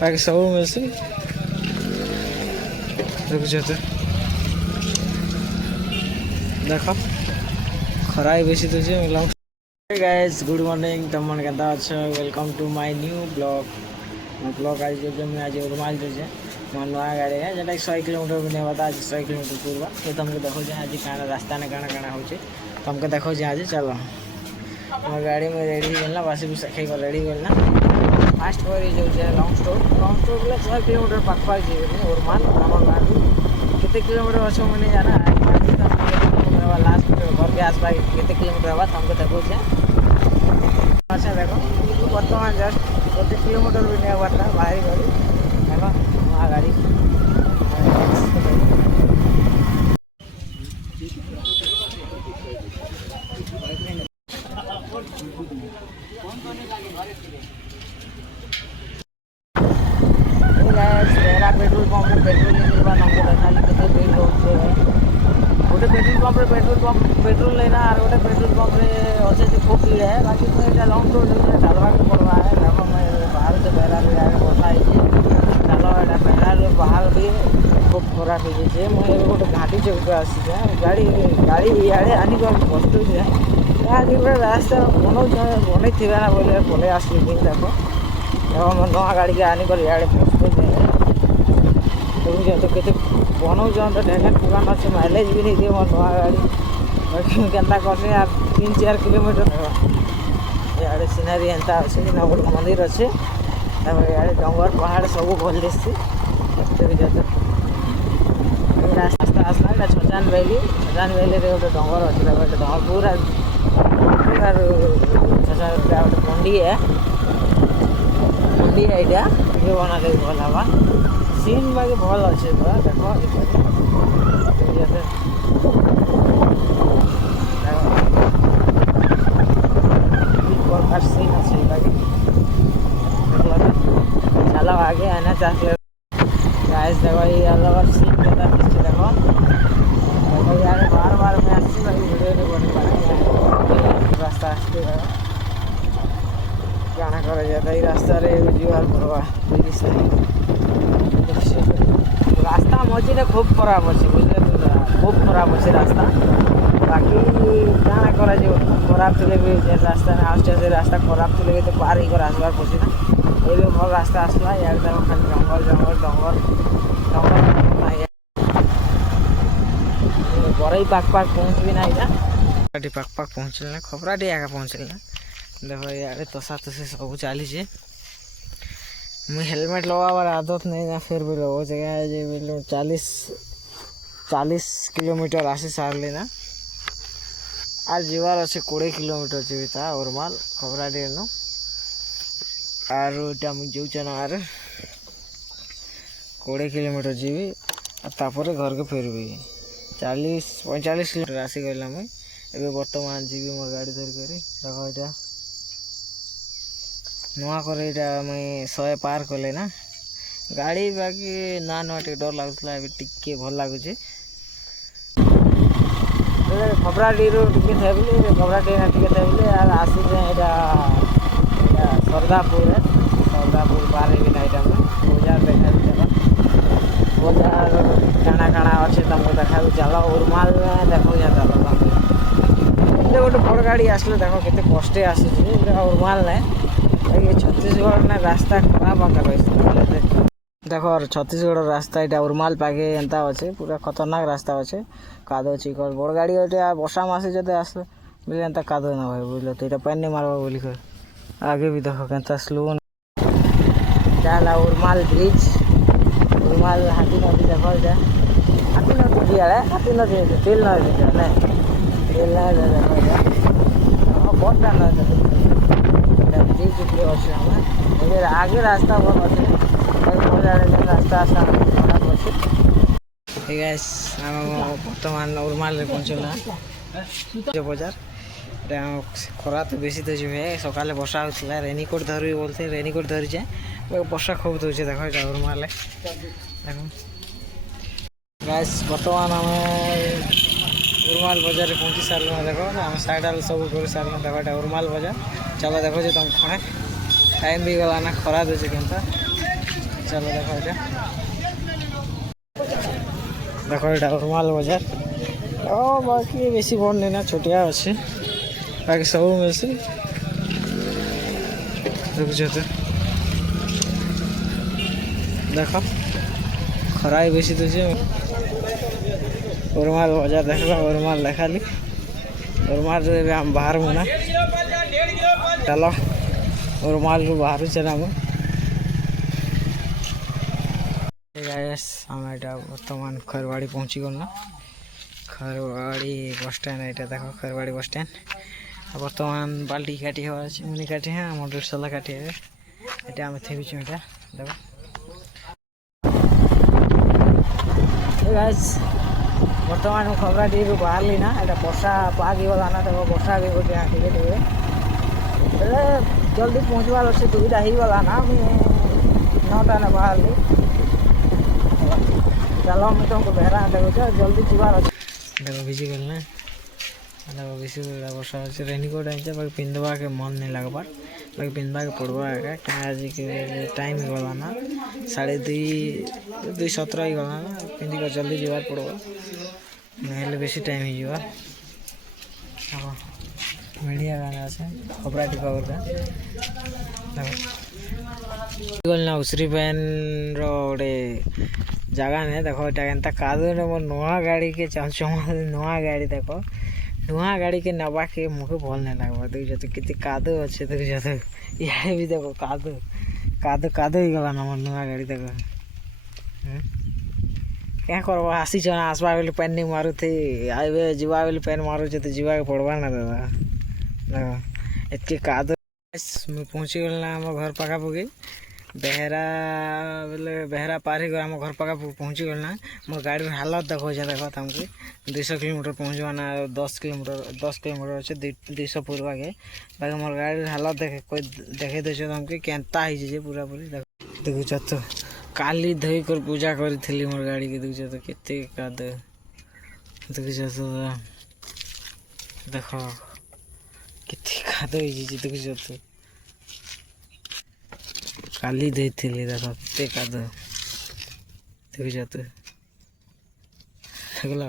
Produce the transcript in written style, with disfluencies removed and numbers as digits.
बाकी सब मिलसी देखुछ तो देख खरा बेसी दूसरे लॉन्ग। गाइस गुड मॉर्निंग तुम मन केता अच्छा welcome to my new blog. मो ब्लॉग आज जो मैं आज उर्माल जो मोर नया गाड़ी है जेटा 100 किलोमीटर भी नहीं बता आज 100 किलोमीटर पूर्वा तो तुमको देखो आज काना रास्ता ने काना हो तुमको देखो आज चलो मोर गाड़ी में रेडी गलना बस भी सखे को रेडी गलना फास्ट कर जाऊे लॉन्ग स्टोर बोले 100 किलोमीटर पाखपाख जी उर्माल आम गाँव केते किलोमीटर अच्छे मैंने जाना लास्ट घर के आसपास केते किलोमीटर हवा तुमको देखो अच्छा देखो बर्तमान जस्ट 1 किलोमीटर भी नहीं हुआ बाहरी गाड़ी देखो वहाँ गाड़ी पेट्रोल पंप पेट्रोल देखा बिल रोचे गोटे पेट्रोल पंप पेट्रोल लेना और गोटे पेट्रोल पंप अच्छे से खूब भीड़ है बाकी मुझे लॉन्ग टूर चलवा के पड़वा है देखो मैं बाहर से बेहरा बसा चलो यहाँ बेहरा बाहर भी खूब खराब हो जाए मुझे गोटे घाटी चौक पे आसी गाड़ी गाड़ी इे आनी कष्ट है रास्ता बनई थे ना बोले पलि आसली देखो देखो मैं नवा गाड़ी के आनी कर इे पहुँच तो केते बनाऊँ तो ढेर पुरान अच्छे माइलेज भी नहीं दिए मोर नवा गाड़ी केन्ता कर 3-4 किलोमीटर इे सीनारी एंता अच्छे कि गोटे मंदिर अच्छे इे डंगर पहाड़ सब भल दिशे रास्ता आसला यहाँ छजान वैली गोटे डंगर अच्छे डंगर पूरा छजान गोटे मंडी है यहाँ बना दे भल हवा सीन बाकी भल अच्छे पूरा देखो प्रकार सीन अच्छे बाकी चलो आगे आना चाहिए गाइस देखो ये अलग सीन केता दिखছে देखो देखो यार बार मैं आसी बाकी वीडियो नहीं बन पा रास्ता आसते गाना करा जाता है रास्ता रे जुआर करवा रास्ता मझी ने खूब खराब अच्छे बुझे खूब खराब अच्छे रास्ता बाकी क्या करा खराब थे भी रास्ता आसते से रास्ता खराब थे भी तो पार ही कर आसबार पड़े ना ये भल रास्ता आसला यार खाली जंगल जंगल जंगल जंगल बड़ई पाख पहुँच भी ना यहाँ पाख पहुँचल ना खपराटी आगे पहुँचल ना देखो यार तसा तसी सब चली मुझे हेलमेट लगावार आदत नहीं ना फिर भी वो जगह 40 किलोमीटर आसी सारे ना आज जीवार अच्छे 20 किलोमीटर जीविता उर्माल खबराटी नो आर मुझे जाऊँ आर 20 किलोमीटर जीवी तापर घर के फेरबी 40-45 किलोमीटर आसी गला मुझे बर्तमान जीवी मोर गाड़ी धरिक देखो यहाँ नुआ कर मुई 100 पार कले ना गाड़ी बाकी ना नुआ टे डर लगुला टिके भल लगुच खबराटी टे थेबली खबराटी थे यार आसी यहाँ सरदापुर पार भी ना यहाँ बाजार देखा बाजार काଣା काଣା अच्छे तुमको देखा चलो उर्माल में देखो जा चलो तुम गोटे बड़ गाड़ी आसले देखो केते कष्टे आसूँ उर्माल ने ये छत्तीसगढ़ ना रास्ता खराब आकर रही देखो और छत्तीसगढ़ रास्ता यहाँ उर्माल पाखे एंता अच्छे पूरा खतरनाक रास्ता अच्छे कादो चिकल बड़ गाड़ी वर्षा मासे जो आसले बोले एंता कादो ना भाई बुझल तो यहाँ पानी नहीं मारवा बोली कर आगे भी देखो केंता स्लो चला उर्माल ब्रिज उर्माल हाथी नदी देखो इटा हाथी नदी भी आए हाथी नदी तेल नदी तेल ना देखो बहुत डाल ब्रिज आगे रास्ता बहुत अच्छे रास्ता आसा खराब अच्छे बर्तमान उर्माल पहुँचल बजार खरा तो बेसी तो जी सका बर्षा होता रेनिकोट धरबी बोलते रेनिकोट धरी जाए बर्षा खूब दूसरे देखो यहाँ उर्माल देखो गैस बर्तमान आम उर्माल बजार पहुँची सारे देखो आम साइड सब कर सारे देखो उर्माल बजार चलो देखो तुम खड़े टाइम भी गला ना खरा दूसरे के चलो देखो এটা দেখো এটা রুমাল বাজার ও বাকি বেশি বড় নেই না ছোটিয়া আছে বাকি সব মিশি দেখছো তো দেখো খরাই বেশি তো যে রুমাল বাজার দেখো রুমাল দেখালি রুমাল রে हम बाहर मुना चलो রুমাল রু बाहर चला हम गाइस हम এটা বর্তমান খরবাড়ি পৌঁছি গল না খরবাড়ি বাস স্ট্যান্ড এটা দেখো খরবাড়ি বাস স্ট্যান্ড বর্তমান বালটি কাটি হওয়া আছে উনি কাটি হ্যাঁ মোটর সালা কাটি হবে এটা আমি থেবিছি এটা দেখো गाइस বর্তমান খবরাটি বাহারলি না এটা বর্ষা পাগি গলা না দেখো বর্ষা আগে গোটে টিকে টিকে জলদি পৌঁছবার আছে দুইটা হয়েগলা না আমি 9টা না বাহারলি चलो मैं तुमको बहरा देखो जल्दी जीवार देखो भिजी गल ना देखो बेसी वर्षा अच्छे रेनकोट आइए बाकी पिंधवा के मन नहीं लगवार बाकी पिंधवा के पड़वा है क्या आज के टाइम गला ना 2:30 ही गला ना पिंधि कर जल्दी जीवार पड़वा नहले बेसी टाइम ही जीवा हाँ मीडिया गाना से खबरा टिका करता गल ना उसरी पैन रोडे जगह नहीं देखो एटा कादो मोर नुआ गाड़ी के चाहूँ नुआ गाड़ी देखो नुआ गाड़ी के नवा के मुझे भल नहीं लगवा देखो तो कितनी कादो अच्छे देखो तो यहाँ भी देखो कादो कादो कादो ही गला ना मोर नुआ गाड़ी देखो क्या करवा आसी चना आसवा बेले पेन नहीं मारू थे आए जीवा बेले पेन मारू तो जीवा के पड़वा ना दादा देखो इतके कादो मैं पहुँची गल ना हम घर पाखा पुगी बेहरा बोले बेहरा पार ही आम घर पाखा पहुँची गल ना मोर गाड़ी हालत देखो देखो तुमको 200 किलोमीटर पहुँचवाना 10 किलोमीटर अच्छे 200 पूर्वा के बाकी मोर गाड़ी हालत देखे कोई देखे दे तुमको केन्ता हो पूरा पूरी देखो तो काली धोई कर पूजा करी थी मोर गाड़ी के देखो तो कितने काद देखो तो देखो कितने काद हो देखो तो काली धोई थी देखो कितने काद देखो तो देखला